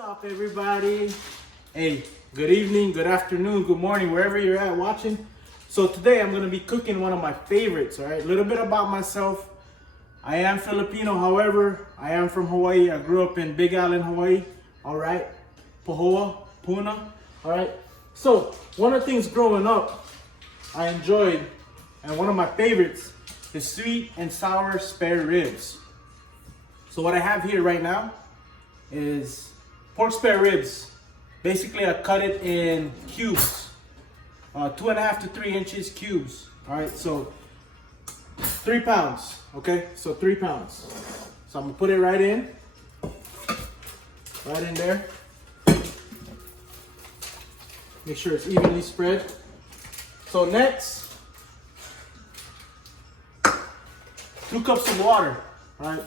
up, everybody? Hey, good evening, good afternoon, good morning, wherever you're at watching. So today I'm gonna be cooking one of my favorites. All right, a little bit about myself. I am Filipino, however, I am from Hawaii. I grew up in Big Island, Hawaii. All right, Pahoa, Puna. All right. So one of the things growing up I enjoyed, and one of my favorites, is sweet and sour spare ribs. So what I have here right now is pork spare ribs. Basically, I cut it in cubes, 2.5 to 3 inches cubes. All right, so 3 pounds. Okay, so 3 pounds. So I'm gonna put it right in there. Make sure it's evenly spread. So next, 2 cups of water. All right.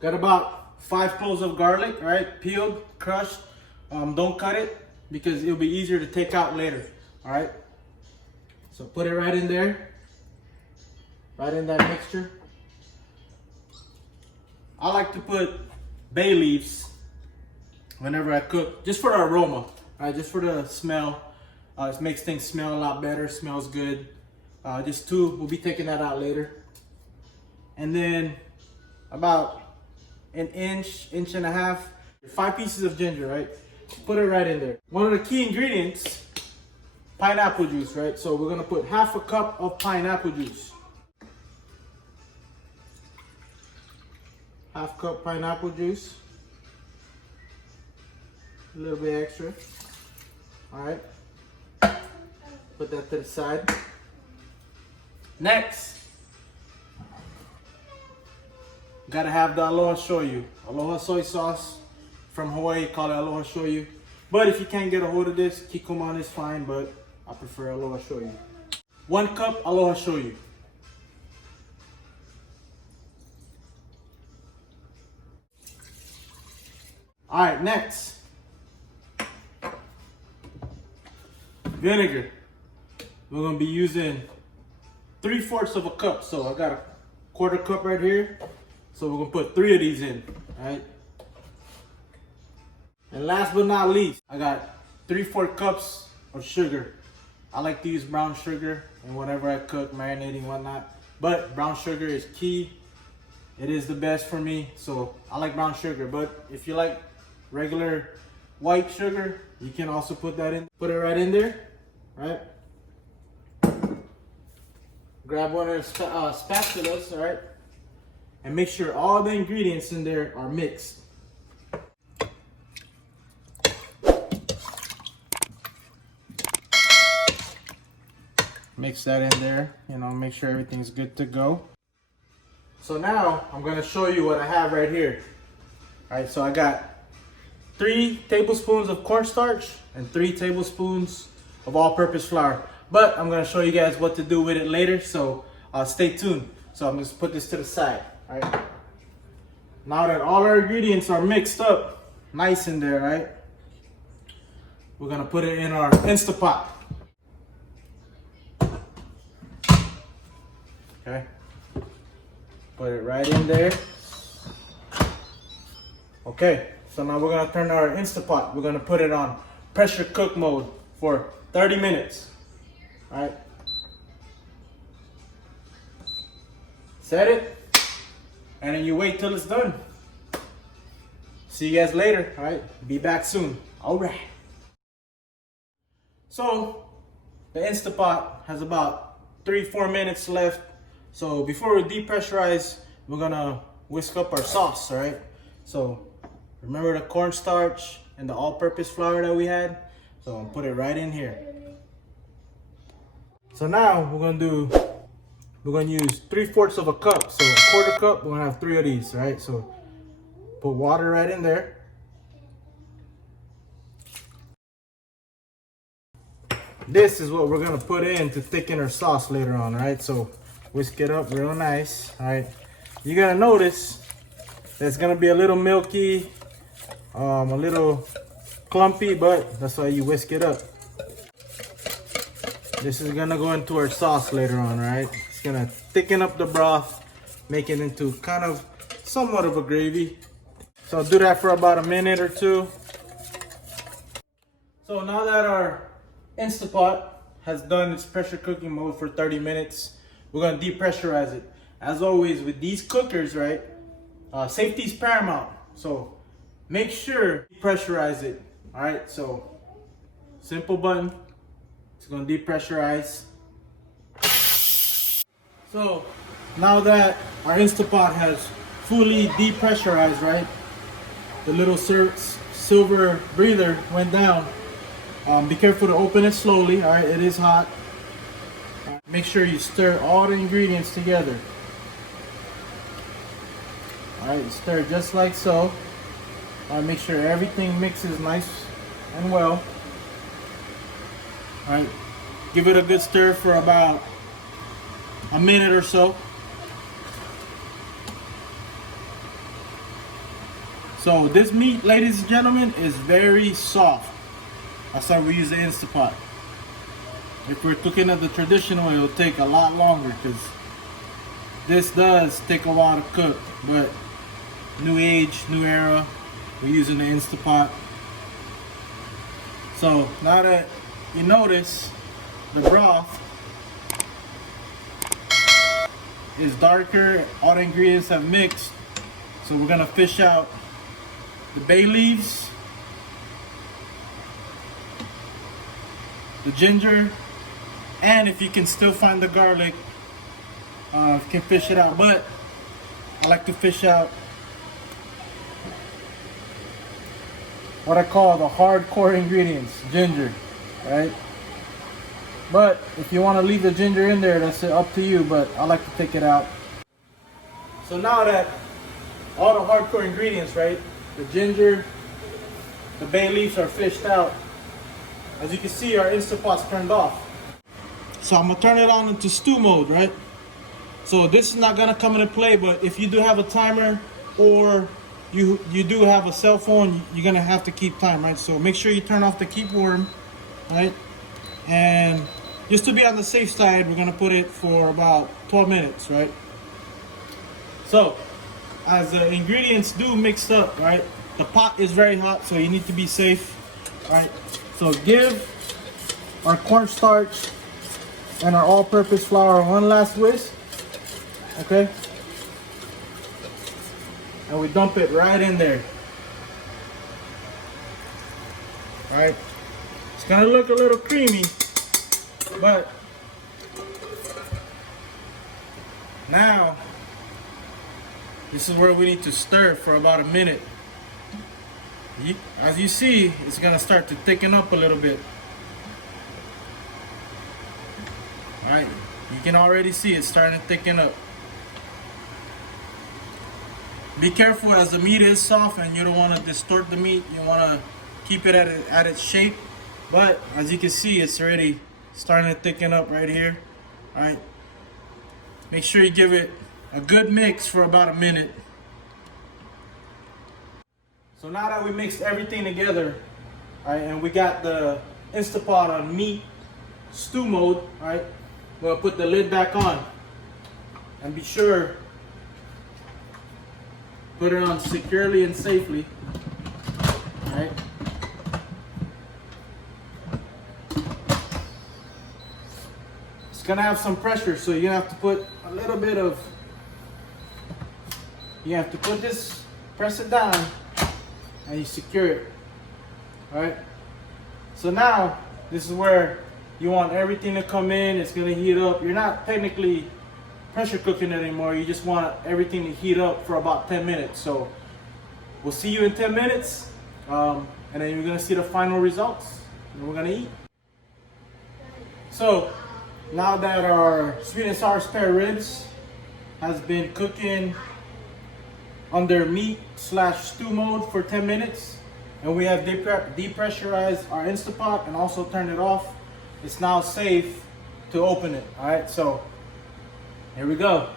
Got about 5 cloves of garlic, right? Peeled, crushed. Don't cut it because it'll be easier to take out later, all right? So put it right in there, right in that mixture. I like to put bay leaves whenever I cook, just for the aroma, all right? Just for the smell. It makes things smell a lot better, smells good. Just 2, we'll be taking that out later. And then about an inch and a half, 5 pieces of ginger, right? Put it right in there. One of the key ingredients, pineapple juice, right? So we're gonna put 1/2 cup of pineapple juice. 1/2 cup pineapple juice. A little bit extra. All right. Put that to the side. Next, gotta have the aloha shoyu, aloha soy sauce from Hawaii. Call it aloha shoyu. But if you can't get a hold of this, kikoman is fine, but I prefer aloha shoyu. 1 cup aloha shoyu. All right, next, vinegar. We're gonna be using 3/4 of a cup. So I got a 1/4 cup right here. So we're gonna put 3 of these in, all right? And last but not least, I got 3/4 cups of sugar. I like to use brown sugar and whatever I cook, marinating, whatnot. But brown sugar is key. It is the best for me, so I like brown sugar. But if you like regular white sugar, you can also put that in. Put it right in there, right? Grab one of the spatulas, all right? And make sure all the ingredients in there are mixed. Mix that in there, you know, make sure everything's good to go. So now I'm gonna show you what I have right here. All right, so I got 3 tablespoons of cornstarch and 3 tablespoons of all-purpose flour. But I'm gonna show you guys what to do with it later, so stay tuned. So I'm just put this to the side. All right. Now that all our ingredients are mixed up nice in there, right? We're gonna put it in our Instapot. Okay. Put it right in there. Okay, so now we're gonna turn our Instapot. We're gonna put it on pressure cook mode for 30 minutes. All right. Set it. And then you wait till it's done. See you guys later, all right? Be back soon. All right. So the Instapot has about 3-4 minutes left. So before we depressurize, we're gonna whisk up our sauce, all right? So remember the cornstarch and the all-purpose flour that we had? So I'll put it right in here. So now we're gonna use 3/4 of a cup. So 1/4 cup, we're gonna have 3 of these, right? So put water right in there. This is what we're gonna put in to thicken our sauce later on, right? So whisk it up real nice, all right? You're gonna notice that it's gonna be a little milky, a little clumpy, but that's why you whisk it up. This is gonna go into our sauce later on, right? It's gonna thicken up the broth, make it into kind of somewhat of a gravy. So I'll do that for about a minute or two. So now that our Instapot has done its pressure cooking mode for 30 minutes, we're gonna depressurize it. As always with these cookers, right? Safety is paramount. So make sure you pressurize it. All right, so simple button. It's gonna depressurize. So now that our Instapot has fully depressurized, right? The little silver breather went down. Be careful to open it slowly, all right? It is hot. Make sure you stir all the ingredients together. All right, stir just like so. Make sure everything mixes nice and well. All right, give it a good stir for about a minute or so. So this meat, ladies and gentlemen, is very soft. That's why we use the Instapot. If we're cooking it the traditional way, it'll take a lot longer because this does take a while to cook. But new age, new era, we're using the Instapot. So now that you notice the broth is darker, all the ingredients have mixed. So we're gonna fish out the bay leaves, the ginger, and if you can still find the garlic, you can fish it out. But I like to fish out what I call the hardcore ingredients, ginger, right? But if you want to leave the ginger in there, that's up to you, but I like to take it out. So now that all the hardcore ingredients, right, the ginger, the bay leaves are fished out, as you can see, our Instapot's turned off. So I'm gonna turn it on into stew mode, right? So this is not gonna come into play, but if you do have a timer or you do have a cell phone, you're gonna have to keep time, right? So make sure you turn off the keep warm, right? And just to be on the safe side, we're gonna put it for about 12 minutes, right? So as the ingredients do mix up, right? The pot is very hot, so you need to be safe, right? So give our cornstarch and our all-purpose flour one last whisk, okay? And we dump it right in there. All right? It's gonna look a little creamy, but now this is where we need to stir for about a minute. As you see, it's gonna start to thicken up a little bit. All right, you can already see it's starting to thicken up. Be careful, as the meat is soft and you don't want to distort the meat. You want to keep it at its shape. But as you can see, it's already starting to thicken up right here. All right, make sure you give it a good mix for about a minute. So now that we mixed everything together, all right, and we got the Instapot on meat stew mode, all right, we'll put the lid back on and be sure put it on securely and safely, all right. It's gonna have some pressure, so you have to put a little bit of, you have to put this, press it down, and you secure it, all right? So now, this is where you want everything to come in. It's gonna heat up. You're not technically pressure cooking it anymore. You just want everything to heat up for about 10 minutes. So we'll see you in 10 minutes, and then you're gonna see the final results, and we're gonna eat. So now that our sweet and sour spare ribs has been cooking under meat/stew mode for 10 minutes, and we have depressurized our Instapot and also turned it off, it's now safe to open it. All right, so here we go.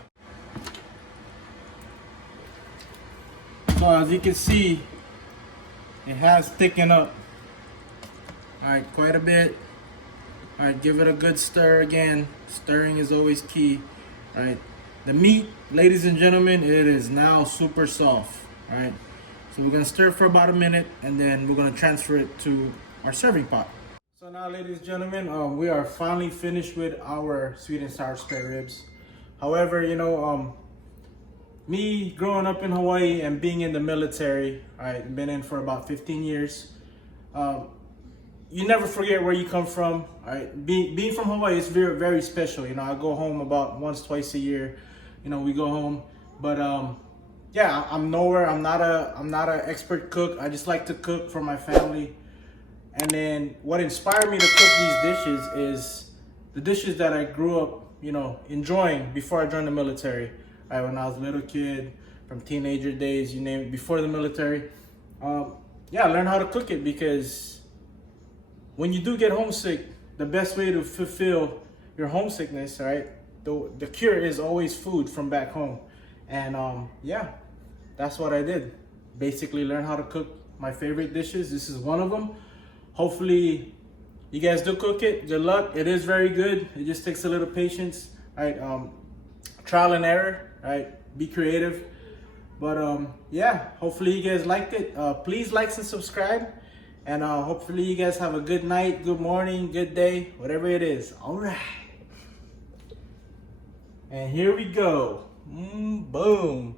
So as you can see, it has thickened up. All right, quite a bit. All right, give it a good stir again. Stirring is always key. All right, the meat, ladies and gentlemen, it is now super soft. All right, so we're gonna stir for about a minute, and then we're gonna transfer it to our serving pot. So now, ladies and gentlemen, we are finally finished with our sweet and sour spare ribs. However, you know, me growing up in Hawaii and being in the military, I've been in for about 15 years. You never forget where you come from. Being from Hawaii is very, very special. You know, I go home about once, twice a year. You know, we go home. But yeah, I'm nowhere. I'm not an expert cook. I just like to cook for my family. And then what inspired me to cook these dishes is the dishes that I grew up, you know, enjoying before I joined the military. When I was a little kid, from teenager days, you name it, before the military. Yeah, learn how to cook it, because when you do get homesick, the best way to fulfill your homesickness, right? The cure is always food from back home. And yeah, that's what I did. Basically learn how to cook my favorite dishes. This is one of them. Hopefully you guys do cook it. Good luck. It is very good. It just takes a little patience, right? Trial and error, right? Be creative. But yeah, hopefully you guys liked it. Please like and subscribe. And hopefully you guys have a good night, good morning, good day, whatever it is. All right. And here we go. Boom.